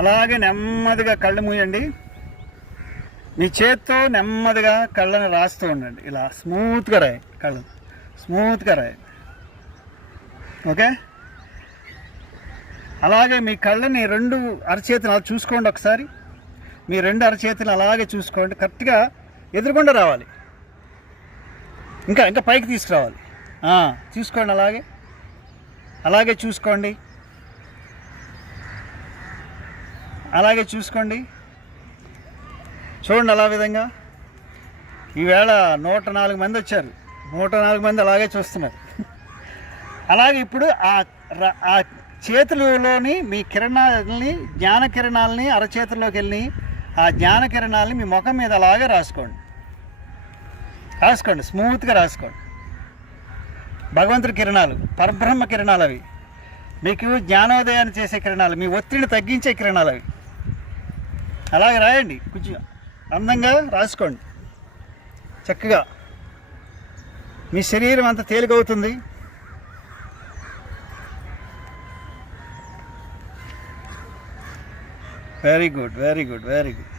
అలాగే నెమ్మదిగా కళ్ళు మూయండి. మీ చేత్తో నెమ్మదిగా కళ్ళని రాస్తూ ఉండండి. ఇలా స్మూత్గా రాయి, కళ్ళు స్మూత్గా రాయి. ఓకే, అలాగే మీ కళ్ళని రెండు అరచేతులు అలా చూసుకోండి. ఒకసారి మీ రెండు అరచేతులు అలాగే చూసుకోండి. కరెక్ట్గా ఎదురుకుండా రావాలి, ఇంకా ఇంకా పైకి తీసుకురావాలి. చూసుకోండి, అలాగే అలాగే చూసుకోండి, అలాగే చూసుకోండి. చూడండి అలా విధంగా. ఈవేళ 104 మంది వచ్చారు, 104 మంది అలాగే చూస్తున్నారు. అలాగే ఇప్పుడు ఆ చేతులలోని మీ కిరణాలని, జ్ఞాన కిరణాలని అరచేతుల్లోకి వెళ్ళి ఆ జ్ఞాన కిరణాలని మీ ముఖం మీద అలాగే రాసుకోండి, రాసుకోండి, స్మూత్గా రాసుకోండి. భగవంతుడి కిరణాలు, పరబ్రహ్మ కిరణాలు అవి. మీకు జ్ఞానోదయాన్ని చేసే కిరణాలు, మీ ఒత్తిడిని తగ్గించే కిరణాలు అవి. అలాగే రాయండి, కొంచెం అందంగా రాసుకోండి. చక్కగా మీ శరీరం అంతా తేలికవుతుంది. Very good, very good, very good.